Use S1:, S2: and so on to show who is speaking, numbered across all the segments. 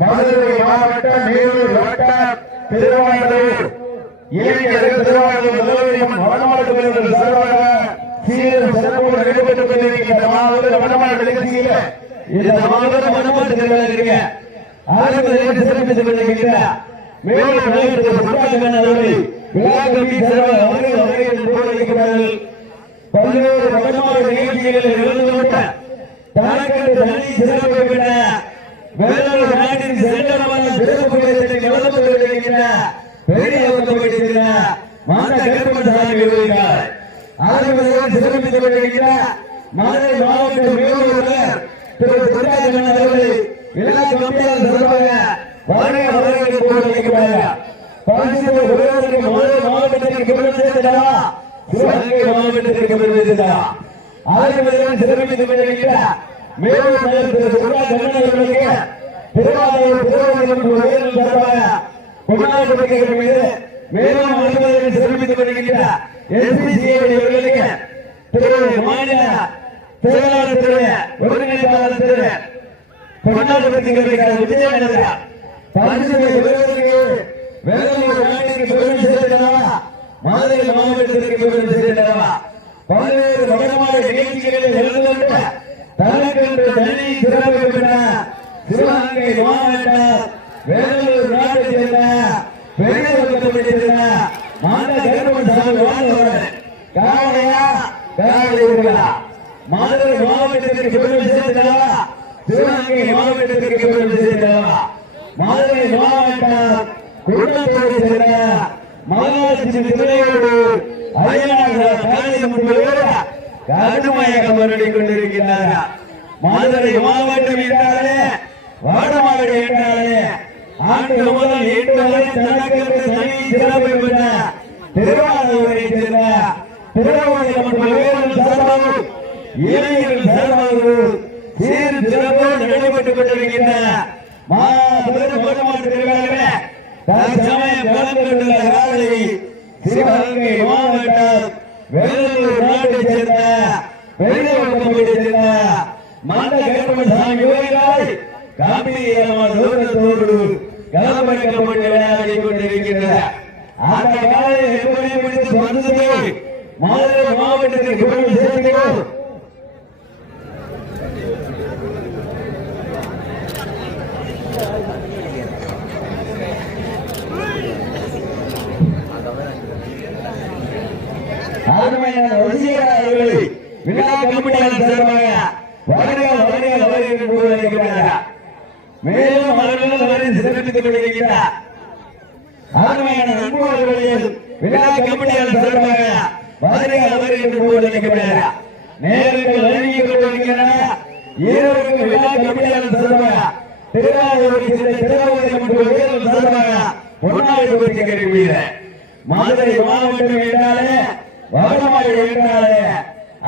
S1: மதுரை மாவட்டம் மேலூர் வட்டம் திருவாரூர். இளைஞர்கள் திருவாரூர் முதல்வரின் வடமாவட்டத்தினர் சார்பாக சீரும் சிறப்போடு நடைபெற்றுக் கொண்டிருக்கின்ற மாவட்ட வடமாவட்ட நிகழ்ச்சியில இந்த மாவட்ட வடமாவட்ட திருவிழா ஆரம்பத்தில் சிறப்பித்துக் கொண்டிருக்கின்ற மேலும் நடைபெற்ற சுற்றுலாக்கள் அவர்களை விழா கமிட்டி அவர்கள் அவர்கள் பல்வேறு வடமாவட்ட நிகழ்ச்சிகளில் இருந்து கொண்ட தனக்கென்று தனி சிறப்பு பெற்ற வேலூர் நாட்டின் செல்லமான சிறப்பு பெற்ற வளர்ந்து கொண்டிருக்கின்ற பெரிய பெற்றிருக்கிற மாத கருப்பசாமி விருதுகிறார் ஆரம்பத்தில் சிறப்பித்துக் கொண்டிருக்கிற மதுரை மாவட்ட மேலூர் திரு சுராஜன் அவர்களை விழா கமிட்டியாளர் சார்பாக வருகை வரவேற்று போட்டிருக்கிறார்கள் பரிசு விருதுக்கு மதுரை மாவட்டத்திற்கு பெருமை சேர்த்தடா சிவகங்கை மாவட்டத்திற்கு பெருமை சேர்த்தடா ஆரம்பத்தில் சிறப்பித்துக் கொண்டிருக்கிற மேலூர் நகர் திரு சுராஜன் அவர்களுக்கு திருவாரூர் திருவாரூர் மீது மேலும் அலுவலர்கள் சிறப்பித்துக் கொண்டிருக்கின்ற எஸ்பிசிஐ அவர்களுக்கு மாநில செயலாளர் திரு ஒருங்கிணைப்பாளர் திரு கொண்டாடப்படுகிற விஜயநகர பரிசு பெறுவதற்கு வேலூர் நாட்டிற்கு பெருமை மதுரை மாவட்டத்திற்கு பல்வேறு வடமாநில நிகழ்ச்சிகளில் எழுந்து தனக்கென்று தனி சிறப்பு பெற்ற சிவகங்கை மாவட்டம் வேலூர் நாட்டை சேர்ந்த பெரிய சேர்ந்த மாத கருமன் சாமி வாழ்ந்தவர் காவலையா? காவலையா மதுரை மாவட்டத்திற்கு பெருமை சேர்த்தவா சிவகங்கை மாவட்டத்திற்கு பெருமை சேர்த்தவா மதுரை மாவட்டம் குடும்பத்தோடு சேர்ந்த மகாலட்சுமி திருவையூர் அய்யனார் காளியம்மன் கடுமையாக மறுபடி கொண்டிருக்கிறார் மதுரை மாவட்டம் என்றாலே வடமாவட்டம் என்றாலே ஆண்டு முதல் எட்டு வரை தனக்கென்று தனி சிறப்பு பெற்ற திருவாரூரை சேர்ந்த திருவாரூர் பல்வேறு சார்பாகவும் இளைஞர்கள் சார்பாகவும் சீர் சிறப்போடு நடைபெற்றுக் கொண்டிருக்கின்ற மாபெரும் வடமாட்டு திருவிழாவிலே தற்சமயம் கலந்து கொண்டுள்ள காலை சிவகங்கை மாவட்டம் வேலூர் நாட்டைச் சேர்ந்த வெளியூர் கமிட்டியைச் சேர்ந்த மந்த கருமன் சாமி கம்பீரமான தூரத்தோடு கலப்படைக்கப்பட்டு விளையாடி கொண்டிருக்கின்ற அந்த காலை எப்படி முடித்து வந்தது? மதுரை மாவட்டத்திற்கு பெருமை சேர்க்கிறோம் அருமையான ரசிகர் அவர்களை விழா கமிட்டியாளர் சார்பாக வருக வருக என்று மேலும் அவர்கள் அவரை சிறப்பித்துக் கொண்டிருக்கிறார் அருமையான நண்பர்களையும் விழா கமிட்டியாளர் சார்பாக வருக வருக என்று கூறியிருக்கிறார் நேரங்கள் வழங்கிக் கொண்டிருக்கின்றன. இருவருக்கும் விழா கமிட்டியாளர் சார்பாக திருவாரூர் திருவாரூர் சார்பாக பொன்னாடி கொடுத்திருக்கிறீர்கள் மதுரை மாவட்டம் என்றாலே வடமாடு என்றாலே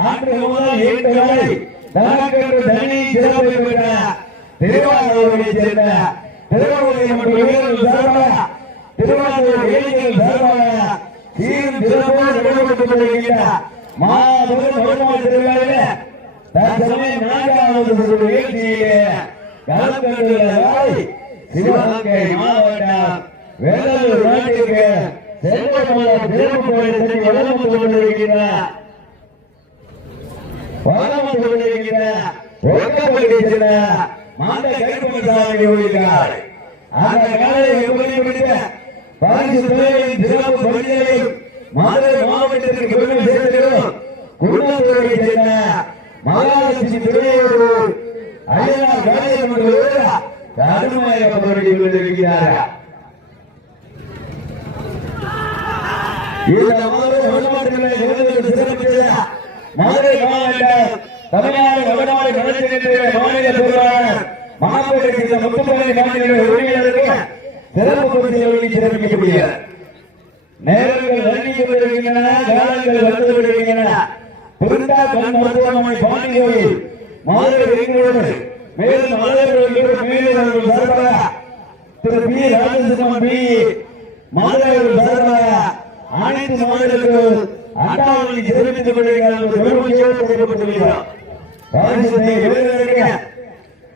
S1: ஆண்டு முதல் எட்டு வரை தனக்கென்று தனி சிறப்பு பெற்ற திருவாரூரை சேர்ந்த திருவாரூரை மற்றும் வீரர்கள் சார்பாக திருவாரூர் இளைஞர்கள் சார்பாக சீரும் சிறப்போடு நடைபெற்றுக் கொண்டிருக்கின்ற மாபெரும் வடமாடு திருவிழாவிலே தற்சமயம் நான்காவது நிகழ்ச்சியிலே கலந்து கொண்டுள்ளதாய் சிவகங்கை மாவட்டம் வேலூர் நாட்டிற்கு செல்வமல திரும்ப கோயிலை வளர்ந்து கொண்டிருக்கிறார் வளர்ந்து கொண்டிருக்கிறார் ஒக்கப்பட்டிருக்கிற மாந்த கருப்பசாமி கோயில்கள். அந்த காலை எப்படி பிடித்த பரிசு துறையின் சிறப்பு பணிகளையும் மதுரை மாவட்டத்திற்கு பெருமை சேர்க்கிறோம் குடும்பத்துறை சேர்ந்த மகாலட்சுமி துறையூர் ஐயனார் காளியம்மன் கடுமையாக போராடி கொண்டிருக்கிறார்கள் இந்த மதுரை வடமாடுகளை சிறப்பித்த மதுரை மாவட்டம் தமிழ்நாடு வடமாடு நடத்துகின்ற மாநில பொருளாளர் மாவட்ட முத்துப்பள்ளி மாநில சிறப்பு பரிசுகளை சிறப்பிக்க முடியாது. நேரங்கள் வழங்கி கொண்டிருக்கின்றன காலங்கள் வந்து கொண்டிருக்கின்றன புரிந்தா கண் மருத்துவமனை பாண்டியோயில் மதுரை ரிங்கோடு மேலும் மதுரை மேலும் சார்பாக திரு பி. ராஜசிம்மன் பி. மதுரை சார்பாக அனைத்து மாநிலங்களும் அட்டாவணி தெரிவித்துக் கொண்டிருக்கிறார்கள் பெருமையோடு தெரிவித்துக் கொள்கிறோம் பரிசுத்தை வீரர்களுக்கு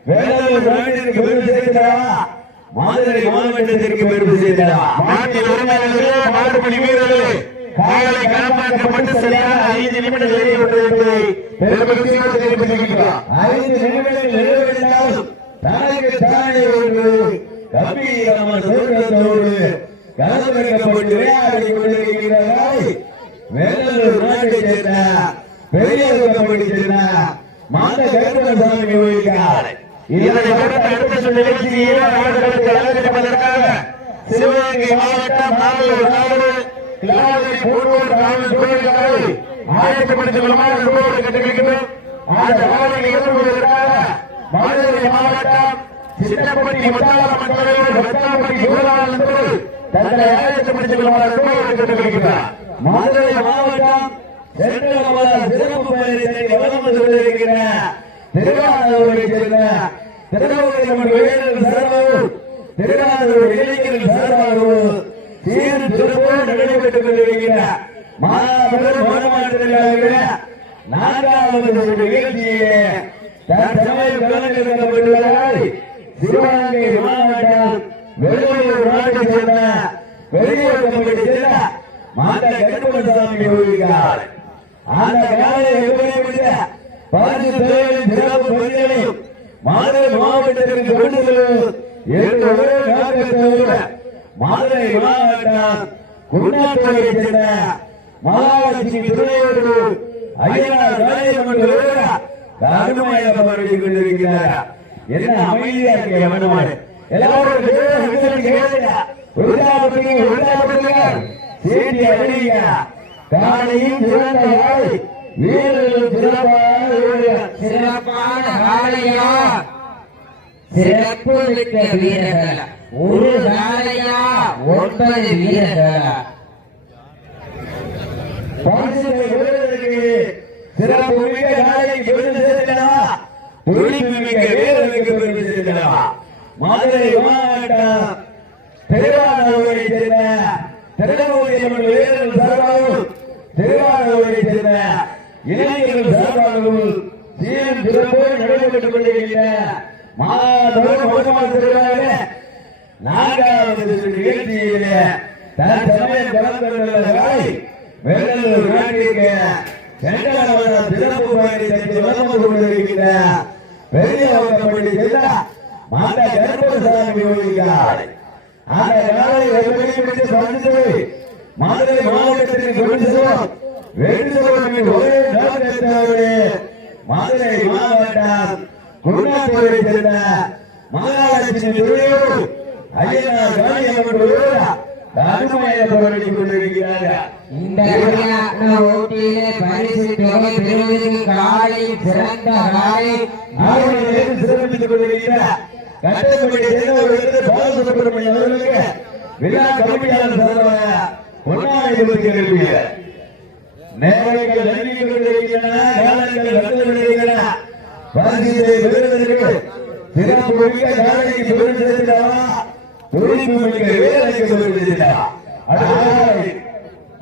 S1: வேலூர் மாநிலத்திற்கு மதுரை மாவட்டத்திற்கு பெருமை சேர்க்கிறா
S2: மாட்டின் உரிமையாளர்களே மாடுபிடி வீரர்களே காலை களமாக்கப்பட்டு சரியாக ஐந்து நிமிடம் நிறைவேற்றதை பெருமகிழ்ச்சியோடு தெரிவித்திருக்கிறோம்
S1: ஐந்து நிமிடங்கள் நிறைவேறினாலும் தனக்கு தானே ஒன்று. கம்பீரமான தோற்றத்தோடு கலந்துரைக்கப்பட்டு விளையாடி கொண்டிருக்கிறார்கள் வேலூர் நாட்டை சேர்ந்த பெரிய கபடி சேர்ந்த மாந்த கருப்பணசாமி கோயிலுக்கார்
S2: இதனை தொடர்ந்து அடுத்த நிகழ்ச்சியில் அவர்களுக்கு அலங்கரிப்பதற்காக சிவகங்கை மாவட்டம் நாகூர் நாடு கிளாரி காவல் கோயில்களை ஆயத்தப்படுத்திக் கொள்ளுமாறு அன்போடு கேட்டுக்கொள்கிறோம் அந்த காவலை எதிர்கொள்வதற்காக மதுரை மாவட்டம் சின்னப்பட்டி முத்தாளம் மண்டலம் பத்தாம்பட்டி யுவலால் என்பது ஆயத்தப்படுத்திக் கொள்ளுமாறு அன்போடு கேட்டுக்கொள்கிறார்
S1: மதுரை மாவட்டம் சென்றமல சிறப்பு பயணத்தை வளம் வந்து கொண்டிருக்கிற திருவாரூரை சேர்ந்த திருவாரூர் வேலூர் சார்பாகவும் திருவாரூர் இளைஞர்கள் சார்பாகவும் சீர் திருப்பூர் நடைபெற்றுக் கொண்டிருக்கிற மாபெரும் மாநாட்டில் நான்காவது நிகழ்ச்சியிலே தற்சமயம் கலந்துள்ளவர்கள் சிவகங்கை மாவட்டம் வெள்ளூர் நாட்டை சேர்ந்த வெளியூர் கமிட்டி சேர்ந்த மாத கருப்பணசாமி கோயிலுக்கார் அந்த காலை விவரித்த பாதி தலைவரின் சிறப்பு பணிகளையும் மதுரை மாவட்டத்திற்கு கொண்டு செல்லும் ஒரே நோக்கத்தோடு மதுரை மாவட்டம் குன்னாத்துறை சேர்ந்த மகாலட்சுமி துணையோடு ஐயனார் ராஜேந்திரன் கடுமையாக போராடி கொண்டிருக்கிறார். என்ன அமைதியா இருக்க மனமாடு எல்லாரும் கேளுங்க. உருளாபத்துங்க உருளாபத்துங்க சேட்டி அடிங்க காலையும் சிறந்த வீரர்கள் சிறப்பான
S3: சிறப்பான சிறப்பு மிக்க வீரர்கள்? ஒரு காளையா? ஒன்பது வீரர்கள்?
S1: பாசிச வீரர்களுக்கு சிறப்பு மிக்க காலை விருது சேர்க்கிறா துடிப்பு மிக்க வீரர்களுக்கு பெருமை சேர்க்கிறா மதுரை மாவட்டம் திருவாரூரை சேர்ந்த திருநெல்வேலி அம்மன் வீரர்கள் சார்பாகவும் திருவாரூரை சேர்ந்த இளைஞர்கள் சார்பாகவும் சீரும் சிறப்போடு நடைபெற்றுக் கொண்டிருக்கின்ற நான்காவது நிகழ்ச்சியிலே தற்சமயம் கலந்துள்ளவர்கள் வெள்ளலூர் நாட்டிற்கு சென்றவர்கள் சிறப்பு பயணத்தை வளர்ந்து கொண்டிருக்கின்ற பெரிய கபடி செல்ல மாத கருப்பசாமி கோயிலுக்கார் அந்த காலை சந்தித்து மதுரை மாவட்டத்திற்கு கொண்டு செல்லும் வெற்றி ஒரே நோக்கத்தோடு மதுரை மாவட்டம் குருநாத்தூரை சேர்ந்த மகாலட்சுமி துறையோடு ஐயனார் காளியம்மன் கடுமையாக போராடி கொண்டிருக்கிறார்கள்.
S3: இந்த விளையாட்டு போட்டியிலே பரிசு தொகை பெறுவதற்கு காலை சிறந்த காலை
S1: நாகரிகம் சிறப்பித்துக் கொண்டிருக்கிற கட்டப்படி சேர்ந்தவர்களுக்கு பாலசுப்ரமணியம் அவர்களுக்கு விழா கமிட்டியாளர் சார்பாக பொன்னாடை கொடுக்கிறது நேரங்கள் நெருங்கிக் கொண்டிருக்கின்றன காலங்கள் வந்து கொண்டிருக்கின்றன பரிசுத்தை பெறுவதற்கு சிறப்பு மிக்க காலைக்கு பெருந்திருக்கிறவா துடிப்பு மிக்க வீரருக்கு பெருந்திருக்கிறார் அடுத்த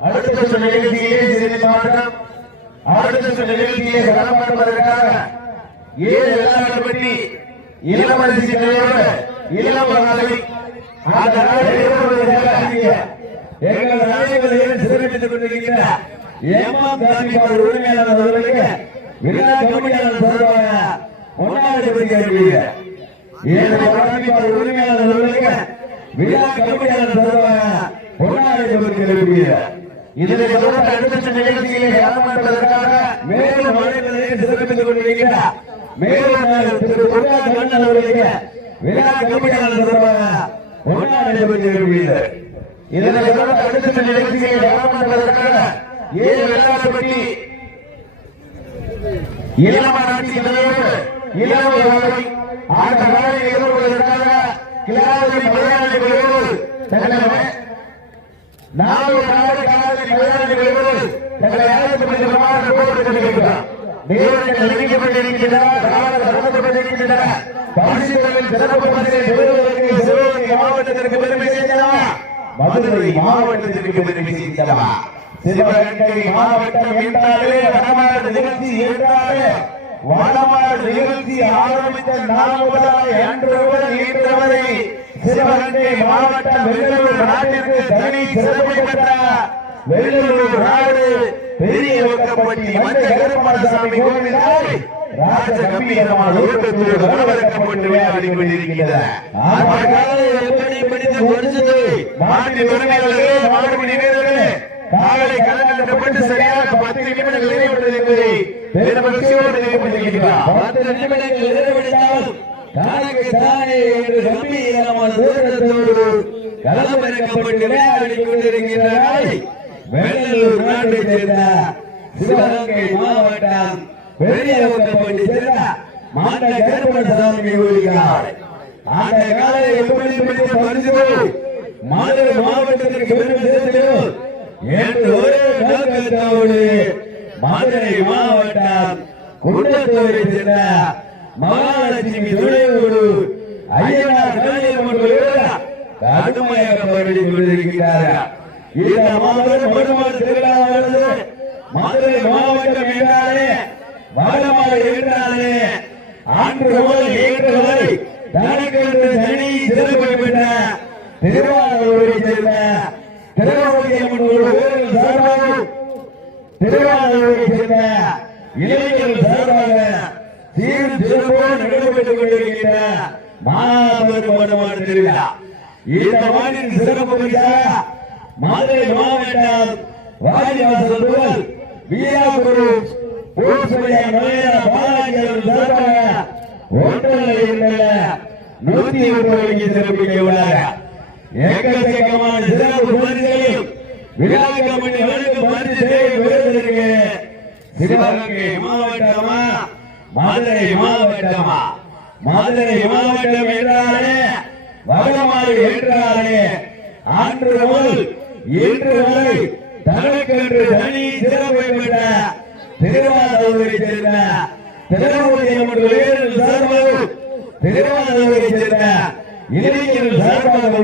S2: அடுத்த நிகழ்ச்சியிலே சிறிது மாற்றம் அடுத்த நிகழ்ச்சியை களமாற்றுவதற்காக ஏழு விளையாட்டு பற்றி இளமரசி தலைவர் அந்த நாளை
S1: எங்கள் நாடுகளில் சிறப்பித்துக் கொண்டிருக்கிற ஏமா காந்திபாடு உரிமையாளர் அவர்களுக்கு விழா கமிட்டியாளர் சார்பாக முன்னாடி கேள்விய ஏழு உரிமையாளர் அவர்களுக்கு விழா கமிட்டியாளர் சார்பாக முன்னாடி கேள்விய
S2: இதனை தொடர்ந்து அடுத்த நிகழ்ச்சியை களமாற்றுவதற்காக
S1: மேலும் மாநிலங்களில் சிறப்பித்துக் கொண்டிருக்கிற மேலும் திரு துர்கா கண்ணன் அவர்களுக்கு விழா கமிட்டியாளர் சார்பாக முன்னாடி கேள்விய
S2: இதனை தொடர்ந்து அடுத்த நிகழ்ச்சியை களமாற்றுவதற்காக ஏழு விளையாட்டு இளமராட்சி தலைவர் இளமராட்சி அந்த நாளை எதிர்கொள்வதற்காக கிளாரி மலையாளிகளோடு தங்களை நாலு நாடு கிளாரி மலையாளிகளோடு தங்களை ஆயத்தப்படுத்துமாறு கோரிக்கை நேரங்கள் நெருங்கிக்கொண்டிருக்கிறார் காலம் கடந்துகொண்டிருக்கிறார் பரிசுகளில் சிறப்பு பரிசை பெறுவதற்கு சிவகங்கை மாவட்டத்திற்கு பெருமை செய்தவா மதுரை மாவட்டத்திற்கு பெருமை செய்தவா சிவகங்கை மாவட்டம் என்றாலே வடமாடு நிகழ்ச்சி என்றாலே வடமாடு நிகழ்ச்சி ஆரம்பித்த நாள் முதலாக சிவகங்கை மாவட்டம் வெள்ளலூர் நாட்டிற்கு தனி சிறப்பு பெற்ற வெள்ளலூர் நாடு. பெரிய ஒக்கப்பட்டி மந்த கருப்பணசாமி கோவிலாய் ராஜ கம்பீரமான ஊட்டத்தோடு வரவழைக்கப்பட்டு விளையாடி உரிமையாளர்களே வீரர்களே காலை கலந்துப்பட்டு சரியாக பத்து நிமிடங்கள் நிறைவேற்றதை பெரும் மகிழ்ச்சியோடு நிறைவேற்றிருக்கிறார்
S1: பத்து நிமிடங்கள் நிறைவடைந்தால் தனக்கு தானே என்று கம்பீரமான தூரத்தோடு களமிறக்கப்பட்டு விளையாடி கொண்டிருக்கிறார்கள் வெள்ளலூர் நாட்டை சேர்ந்த சிவகங்கை மாவட்டம் பெரியவக்கப்பட்டி சேர்ந்த மாண்ட கருப்பணசாமி ஊழியார் அந்த காலை பரிசு மதுரை மாவட்டத்திற்கு பெருமை என்று ஒரே நோக்கத்தோடு மதுரை மாவட்டம் குண்டத்தூரை சேர்ந்த மகாலட்சுமி துணையோடு ஐயனார் கடுமையாக போராடி கொண்டிருக்கிறார்கள் இந்த மாதம் மறுமாறு திருவிழாவானது மதுரை மாவட்டம் என்றாலே வடமாறு என்றாலே அன்று முதல் இன்று வரை தனக்கென்று தனி சிறப்பு பெற்ற திருவாரூரை சேர்ந்த திருவாரூர் வீரர்கள் சார்பாக திருவாரூரை சேர்ந்த இளைஞர்கள் சார்பாக சீர் சிறப்போடு நடைபெற்றுக் கொண்டிருக்கின்ற மாபெரும் வடமாடு திருவிழா. இந்த மாநில சிறப்பு பரிசாக மதுரை மாவட்டம் வாரிவாசல் முதல் வீராகுரு பூசுமையா மலையாள பாலாஜி சார்பாக ஒன்றரை நூத்தி ஒரு சிறப்பிக்க உள்ளார். எக்கச்சக்கமான சிறப்பு பரிசுகளையும் விழா கமிட்டி வழங்கும் பரிசு பெறுவதற்கு சிவகங்கை மாவட்டமா? மதுரை மாவட்டமா? மதுரை மாவட்டம் என்றாலே வடமாறு என்றாலே அன்று முதல் இன்று வரை தனக்கென்று தனி சிறப்பை பெற்ற திருவாரூரை சேர்ந்த திருவள்ளுவர் வீரர்கள் சார்பாகவும் திருவாரூரை சேர்ந்த இளைஞர்கள் சார்பாக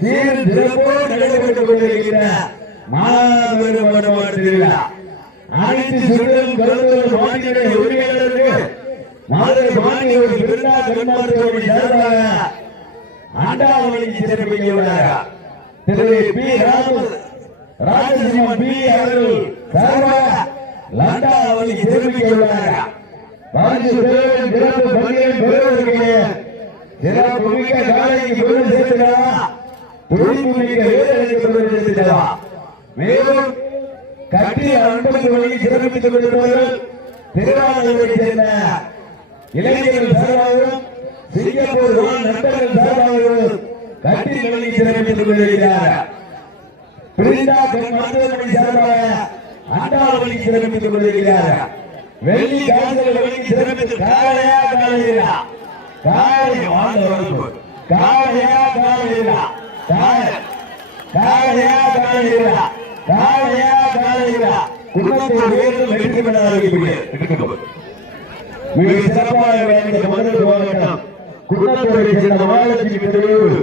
S1: சீர் சிறப்போடு நடைபெற்றுக் கொண்டிருக்கின்ற மாபெரும் வடமாடு திருவிழா அனைத்து சுற்றும் கருத்துகள் மாநில உரிமையாளருக்கு மாதிரி மாநில ஒரு பிருந்தா கண்மார்த்தவரை சார்பாக அண்டாவளி சிறப்பிக்கிறார் திரு பி. ராமு ராஜசிம்மன் பி. அவர்கள் சார்பாக லண்டாவளி சிறப்பிக்கிறார் பரிசு தேவன் சிறப்பு பணியை பெறுவதற்கு சிறப்பு மிக்க காலைக்கு பெரும் சேர்க்கிறார் மேலும் கட்டிய அன்பு சிறப்பித்துக் கொண்டிருப்பவர்கள் திருவாரூரை சேர்ந்த இளைஞர்கள் சார்பாகவும் சிங்கப்பூர் நண்பர்கள் சார்பாகவும் கட்டி வழி சிறப்பித்துக் கொண்டிருக்கிறார். பிரிந்தா மருத்துவமனை சார்பாக அண்டாவளி சிறப்பித்துக் கொண்டிருக்கிறார். வெள்ளி காசுகள் சிறப்பித்து காலையா காலையா? காலை வாழ்ந்த காலையா காலையா? காலை காலையா குடும்பத்தோடு வீரர்கள் வெற்றி பெற அறிவிக்கிறேன் மிக சிறப்பாக விளையாடிய மதுரை மாவட்டம் குன்னத்தூரை சேர்ந்த மகாலட்சுமி தெளிவு